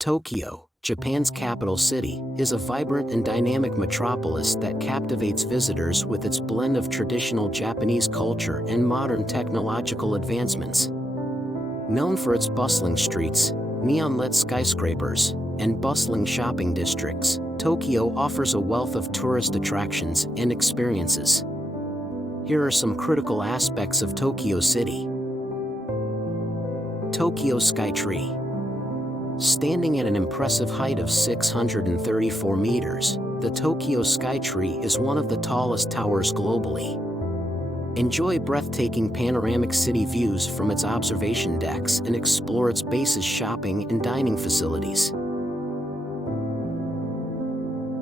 Tokyo, Japan's capital city, is a vibrant and dynamic metropolis that captivates visitors with its blend of traditional Japanese culture and modern technological advancements. Known for its bustling streets, neon-lit skyscrapers, and bustling shopping districts, Tokyo offers a wealth of tourist attractions and experiences. Here are some critical aspects of Tokyo City. Tokyo Skytree. Standing at an impressive height of 634 meters, the Tokyo Skytree is one of the tallest towers globally. Enjoy breathtaking panoramic city views from its observation decks and explore its base's shopping and dining facilities.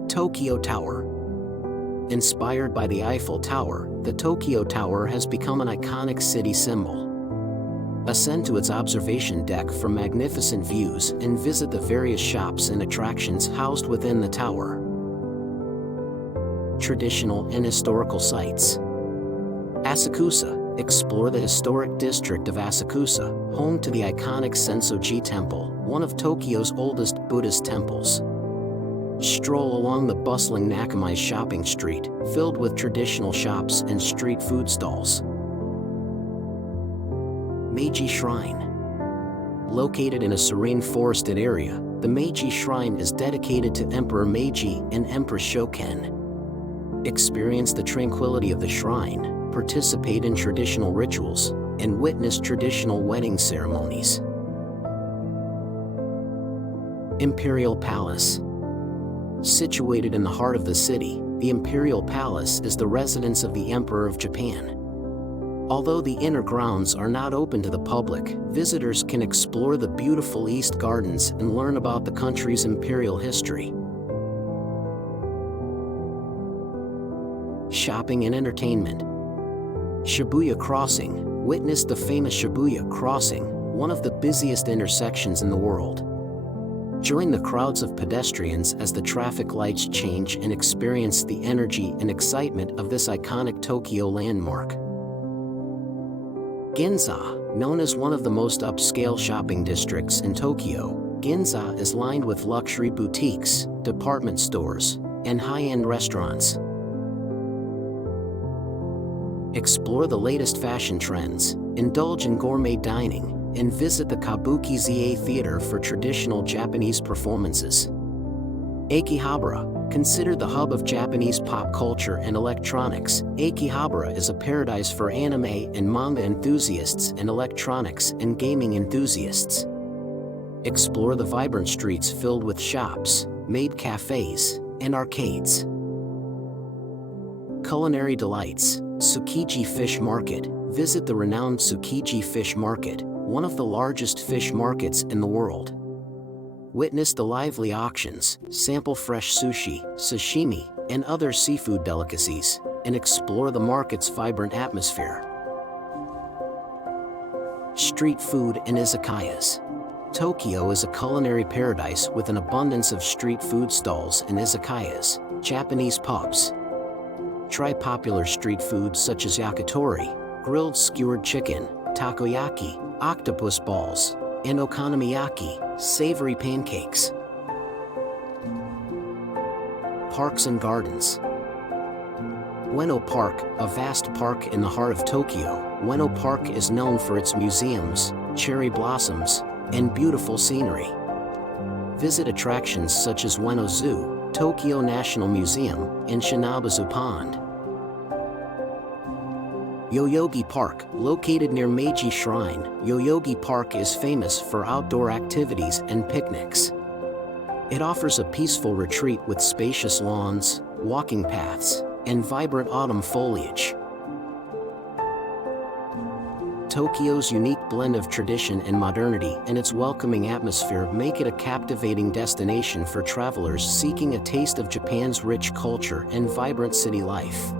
Tokyo Tower. Inspired by the Eiffel Tower, the Tokyo Tower has become an iconic city symbol. Ascend to its observation deck for magnificent views and visit the various shops and attractions housed within the tower. Traditional and historical sites. Asakusa. Explore the historic district of Asakusa, home to the iconic Sensoji Temple, one of Tokyo's oldest Buddhist temples. Stroll along the bustling Nakamai shopping street, filled with traditional shops and street food stalls. Meiji Shrine. Located in a serene forested area, the Meiji Shrine is dedicated to Emperor Meiji and Empress Shoken. Experience the tranquility of the shrine, participate in traditional rituals, and witness traditional wedding ceremonies. Imperial Palace. Situated in the heart of the city, the Imperial Palace is the residence of the Emperor of Japan. Although the inner grounds are not open to the public, visitors can explore the beautiful East Gardens and learn about the country's imperial history. Shopping and entertainment. Shibuya Crossing. Witness the famous Shibuya Crossing, one of the busiest intersections in the world. Join the crowds of pedestrians as the traffic lights change and experience the energy and excitement of this iconic Tokyo landmark. Ginza. Known as one of the most upscale shopping districts in Tokyo, Ginza is lined with luxury boutiques, department stores, and high-end restaurants. Explore the latest fashion trends, indulge in gourmet dining, and visit the Kabuki-za Theater for traditional Japanese performances. Akihabara. Considered the hub of Japanese pop culture and electronics, Akihabara is a paradise for anime and manga enthusiasts and electronics and gaming enthusiasts. Explore the vibrant streets filled with shops, maid cafes, and arcades. Culinary delights. Tsukiji Fish Market. Visit the renowned Tsukiji Fish Market, one of the largest fish markets in the world. Witness the lively auctions, sample fresh sushi, sashimi, and other seafood delicacies, and explore the market's vibrant atmosphere. Street food and izakayas. Tokyo is a culinary paradise with an abundance of street food stalls and izakayas, Japanese pubs. Try popular street foods such as yakitori, grilled skewered chicken, takoyaki, octopus balls, and okonomiyaki, savory pancakes. Parks and gardens. Ueno Park, a vast park in the heart of Tokyo, Ueno Park is known for its museums, cherry blossoms, and beautiful scenery. Visit attractions such as Ueno Zoo, Tokyo National Museum, and Shinabazu Pond. Yoyogi Park. Located near Meiji Shrine, Yoyogi Park is famous for outdoor activities and picnics. It offers a peaceful retreat with spacious lawns, walking paths, and vibrant autumn foliage. Tokyo's unique blend of tradition and modernity and its welcoming atmosphere make it a captivating destination for travelers seeking a taste of Japan's rich culture and vibrant city life.